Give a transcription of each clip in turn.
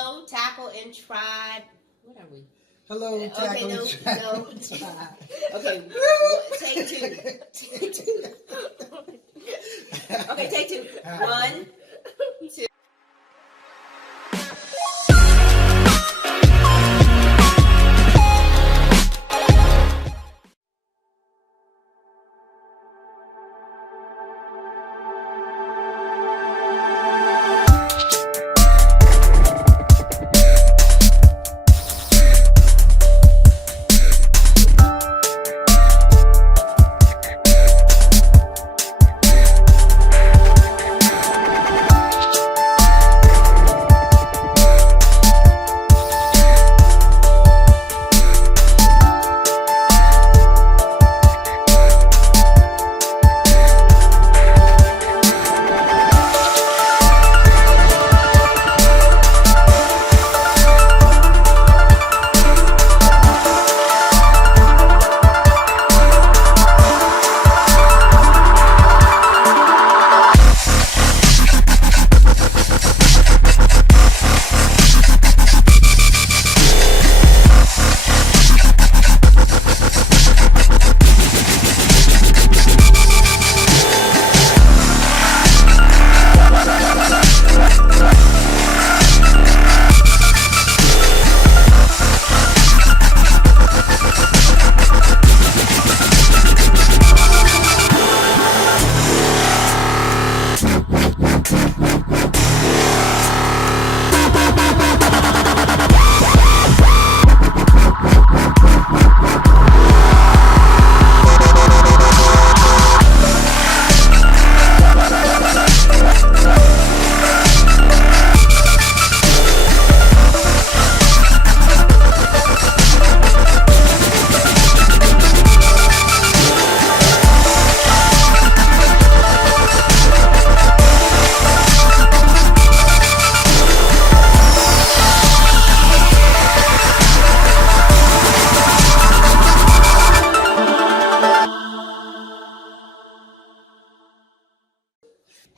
Hello, Tackle and Tribe. What are we? Hello, Tackle and Tribe. No. Okay, take two. Take two. Okay, take two. 1, 2.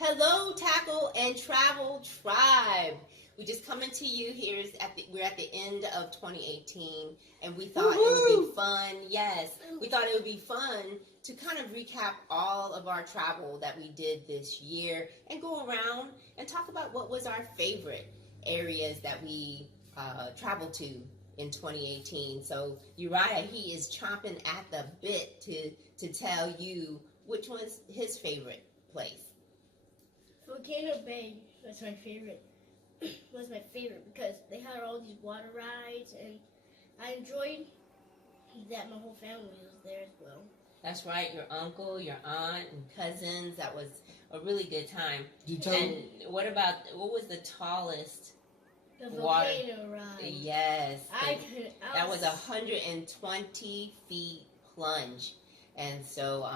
Hello, Tackle and Travel Tribe. We just coming to you here. We're at the end of 2018, and we thought it would be fun. Yes, we thought it would be fun to kind of recap all of our travel that we did this year and go around and talk about what was our favorite areas that we traveled to in 2018. So Uriah, he is chomping at the bit to tell you which one's his favorite place. Volcano Bay was my favorite. Was my favorite because they had all these water rides, and I enjoyed that my whole family was there as well. That's right, your uncle, your aunt, and cousins. That was a really good time. And what was the tallest The volcano ride. Yes. That was a 120 feet plunge. And so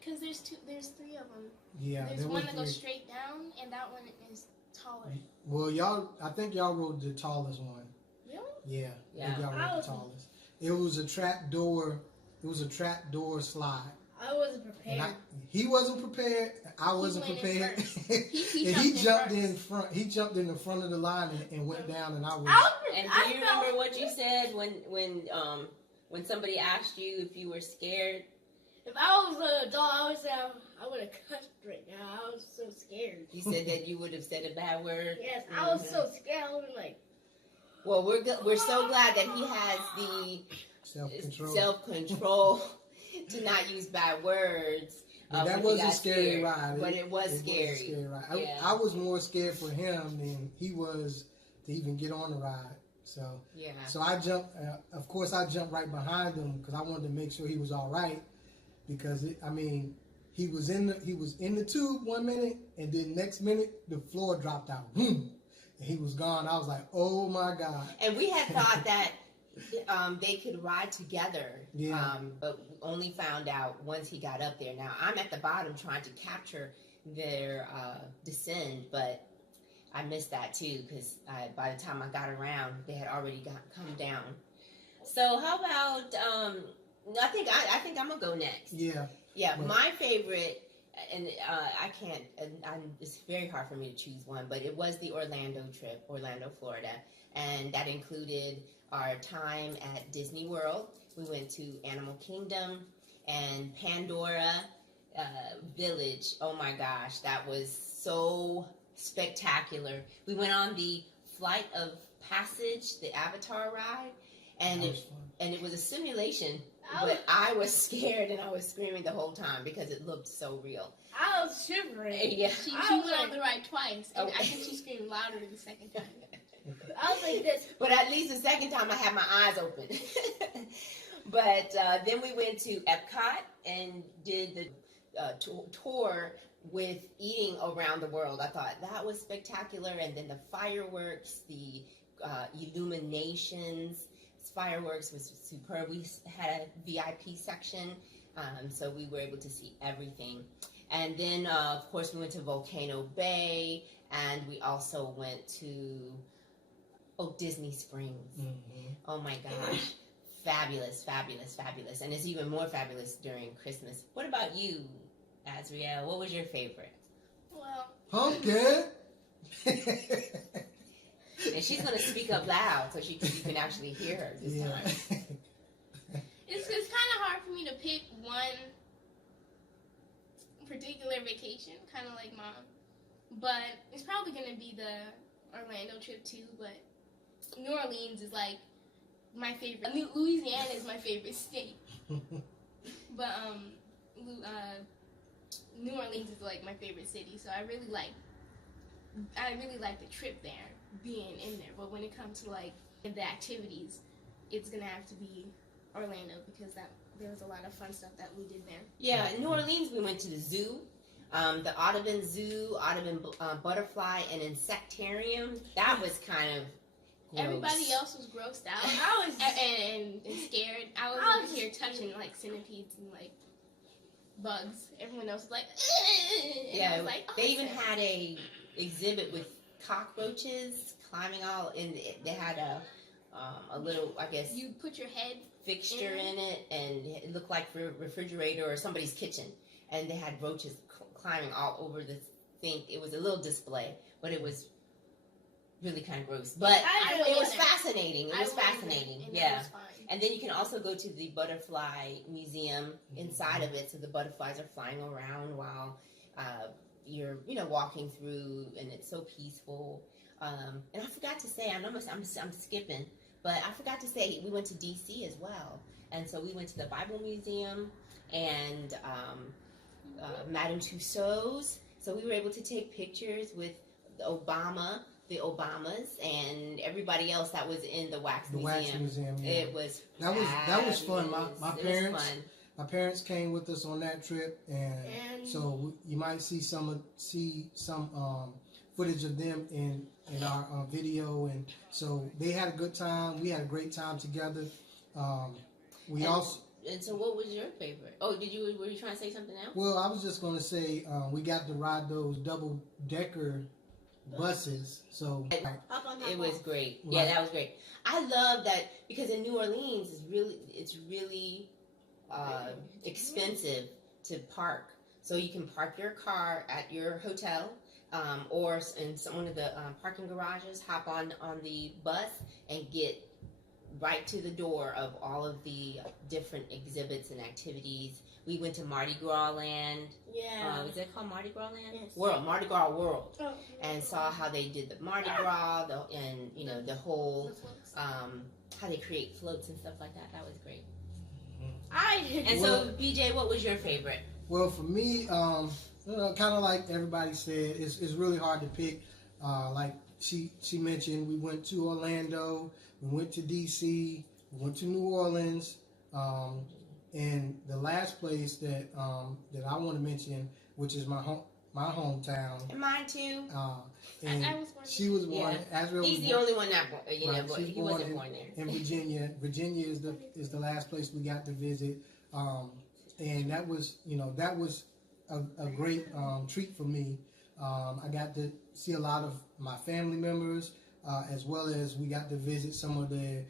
because there's 3 of them. Yeah, there's one that goes straight down, and that one is taller. Well, I think y'all rode the tallest one. Really? Yeah. Y'all I rode the tallest. It was a trap door. It was a trap door slide. I wasn't prepared. He wasn't prepared. I wasn't prepared. He jumped in front. He jumped in the front of the line and went down, and I was. And do you remember what you said when somebody asked you if you were scared? If I was an adult, I would say I would have cussed right now. I was so scared. You said that you would have said a bad word. Yes, I was so scared. I would have been like. Well, we're so glad that he has the self-control to not use bad words. That was a scary ride. But it was scary. Was a scary ride. I was more scared for him than he was to even get on the ride. So yeah. So I jumped. Of course, I jumped right behind him because I wanted to make sure he was all right. Because he was in the tube 1 minute, and then next minute the floor dropped out. And he was gone. I was like, oh my God. And we had thought that they could ride together. Yeah. But only found out once he got up there. Now I'm at the bottom trying to capture their descend, but I missed that too because by the time I got around, they had already come down. So how about I think I'm gonna go next. Yeah. Yeah. My favorite and I can't. It's very hard for me to choose one, but it was the Orlando trip, Orlando, Florida, and that included our time at Disney World. We went to Animal Kingdom and Pandora Village. Oh my gosh, that was so spectacular. We went on the Flight of Passage, the Avatar ride, and it was a simulation. But I was scared and I was screaming the whole time because it looked so real. I was shivering. Yeah. She went on the ride twice, and I think she screamed louder the second time. I was like this. But at least the second time I had my eyes open. But then we went to Epcot and did the tour with eating around the world. I thought that was spectacular. And then the fireworks, the illuminations, fireworks was superb. We had a VIP section, so we were able to see everything. And then, of course, we went to Volcano Bay, and we also went to Disney Springs. Mm-hmm. Oh my gosh. Fabulous, fabulous, fabulous. And it's even more fabulous during Christmas. What about you, Azriel? What was your favorite? Well, Pumpkin. And she's going to speak up loud so you can actually hear her this time. it's kind of hard for me to pick one particular vacation, kind of like Mom. But it's probably going to be the Orlando trip too, but New Orleans is like my favorite. Louisiana is my favorite state. But New Orleans is like my favorite city, so I really like the trip there, being in there. But when it comes to like the activities, it's gonna have to be Orlando because there was a lot of fun stuff that we did there. Yeah, in New Orleans we went to the zoo, the Audubon Zoo, Audubon Butterfly and Insectarium. That was kind of gross. Everybody else was grossed out. I was and scared. I was over here touching like centipedes and like bugs. Everyone else was like, and yeah. I was like, They even had a exhibit with cockroaches climbing all in. They had a little, I guess, you put your head fixture in it, and it looked like a refrigerator or somebody's kitchen, and they had roaches climbing all over the thing. It was a little display, but it was really kind of gross. But it was fascinating. It was fascinating. Yeah. Was fine. And then you can also go to the butterfly museum inside of it, so the butterflies are flying around while you're walking through, and it's so peaceful. And I forgot to say, I know I'm skipping, but I forgot to say we went to DC as well, and so we went to the Bible Museum and Madame Tussauds. So we were able to take pictures with the Obamas, and everybody else that was in the Wax Museum. Yeah. It was that was fun. My parents came with us on that trip, and so you might see some footage of them in our video, and so they had a good time. We had a great time together. And so, what was your favorite? Oh, were you trying to say something else? Well, I was just going to say we got to ride those double-decker buses. So it was great. Right. Yeah, that was great. I love that because in New Orleans, it's really expensive to park. So you can park your car at your hotel, or in one of the parking garages. Hop on the bus and get right to the door of all of the different exhibits and activities. We went to Mardi Gras Land. Yeah. Is that called Mardi Gras Land? Yes. Mardi Gras World. Oh. And saw how they did the Mardi Gras, the whole, how they create floats and stuff like that. That was great. So, BJ, what was your favorite? Well, for me, kind of like everybody said, it's really hard to pick. Like she mentioned, we went to Orlando, we went to DC, we went to New Orleans, and the last place that I want to mention, which is my hometown. And mine too. And she was born. Yeah. Azriel He's was the born, only one that but he wasn't born there. In Virginia. Virginia is the last place we got to visit, and that was a great treat for me. I got to see a lot of my family members, as well as we got to visit some of the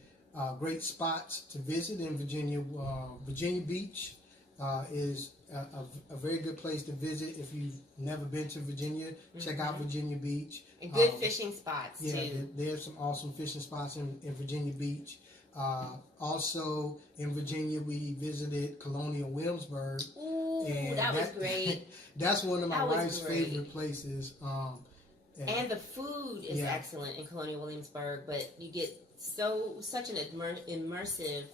great spots to visit in Virginia. Virginia Beach is a very good place to visit if you've never been to Virginia. Check out Virginia Beach. And good fishing spots, yeah, too. There's some awesome fishing spots in Virginia Beach. Also in Virginia, we visited Colonial Williamsburg. Ooh, and that was great. That's one of my That was wife's great. favorite places. And the food is excellent in Colonial Williamsburg, but you get such an immersive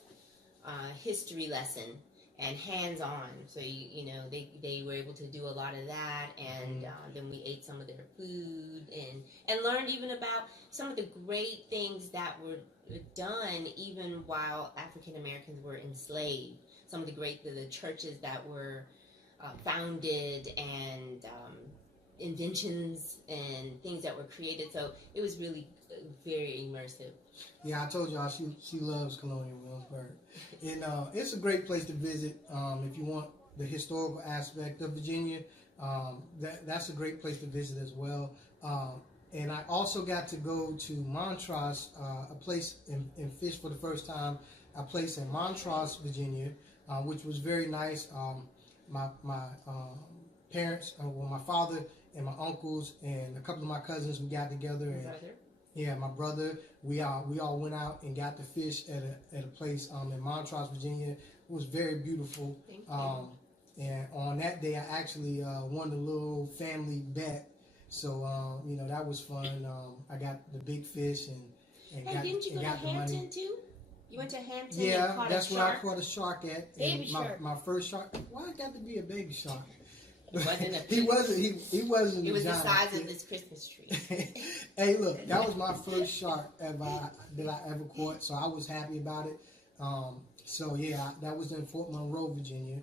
history lesson and hands-on. So they were able to do a lot of that, and then we ate some of their food and learned even about some of the great things that were done even while African Americans were enslaved. Some of the churches that were founded and inventions and things that were created. So it was really very immersive. Yeah, I told y'all she loves Colonial Williamsburg, and it's a great place to visit if you want the historical aspect of Virginia. That's a great place to visit as well. And I also got to go to Montrose, a place and fish for the first time. A place in Montrose, Virginia, which was very nice. My parents, my father and my uncles and a couple of my cousins, we got together and. Yeah, my brother. We all went out and got to fish at a place in Montrose, Virginia. It was very beautiful. Thank you. And on that day, I actually won the little family bet. So that was fun. I got the big fish and Didn't you go to got the money. Hampton too? You went to Hampton. Yeah, and caught that's a where I shark? caught a shark at. Baby And shark. My first shark. Why it got to be a baby shark? It wasn't a He wasn't. It was the giant. size of this Christmas tree. Hey, look, that was my first shark that I ever caught, so I was happy about it. So yeah, that was in Fort Monroe, Virginia.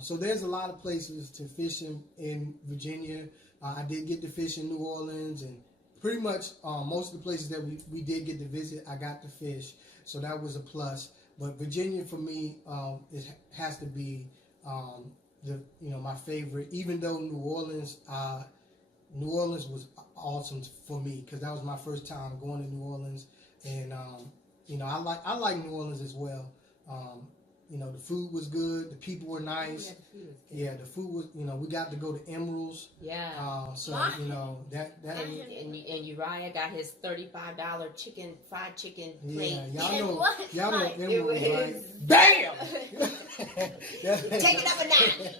So there's a lot of places to fish in Virginia. I did get to fish in New Orleans, and pretty much most of the places that we did get to visit, I got to fish. So that was a plus. But Virginia for me, it has to be my favorite. Even though New Orleans was awesome for me because that was my first time going to New Orleans, and I like New Orleans as well. The food was good, the people were nice. Yeah, The food was we got to go to Emerald's. Yeah. That And Uriah got his $35 fried chicken plate. yeah, y'all know It Emerald's, was right? Bam! Take it up a notch.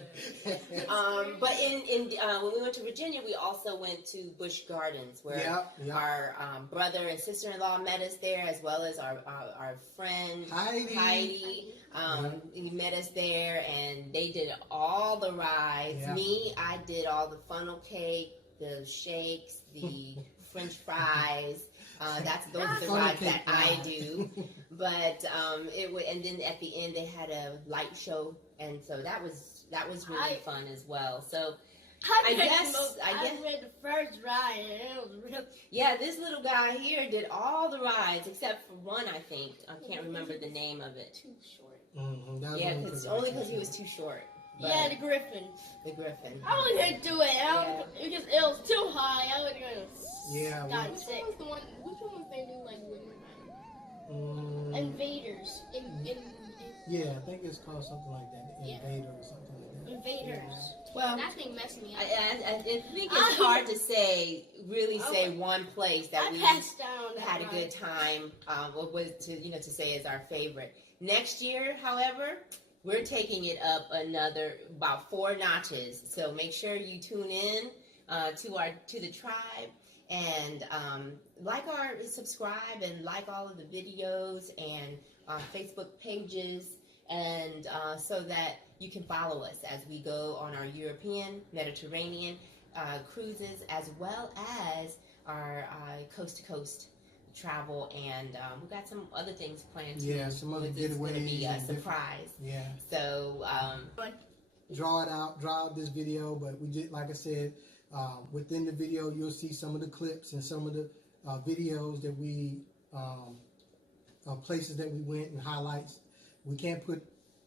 But when we went to Virginia, we also went to Busch Gardens, where our brother and sister-in-law met us there, as well as our friend Heidi. He met us there, and they did all the rides. Yeah. Me, I did all the funnel cake, the shakes, the French fries. Those are the rides that I do. But and then at the end they had a light show, and so that was really fun as well. So I read the first ride, and it was real. Yeah, this little guy here did all the rides except for one. I think I can't remember the name of it. Too short. Mm-hmm. Only because he was too short. But Yeah, the Griffin. the Griffin. I wasn't gonna do it. Because it was too high. I was gonna got sick. Which one was they do like winter? Invaders. Yeah, I think it's called something like that. Invader or something like that. Invaders. Well, That thing messed me up. I think it's hard to say one place that we passed down. had a good time. What was to say is our favorite. Next year, however, we're taking it up about 4 notches. So make sure you tune in to the tribe and subscribe and like all of the videos and Facebook pages, and so that you can follow us as we go on our European, Mediterranean cruises, as well as our coast-to-coast travel, and we've got some other things planned too. Yeah, some other It's going to be getaways a and surprise. Yeah. So, Draw out this video, but we did, like I said, within the video you'll see some of the clips and some of the videos that we places that we went and highlights. We can't put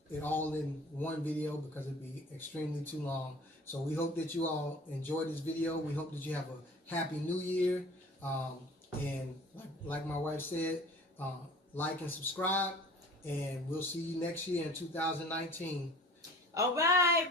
it all in one video because it'd be extremely too long. So we hope that you all enjoy this video. We hope that you have a happy new year. And like my wife said, like and subscribe, and we'll see you next year in 2019. All right.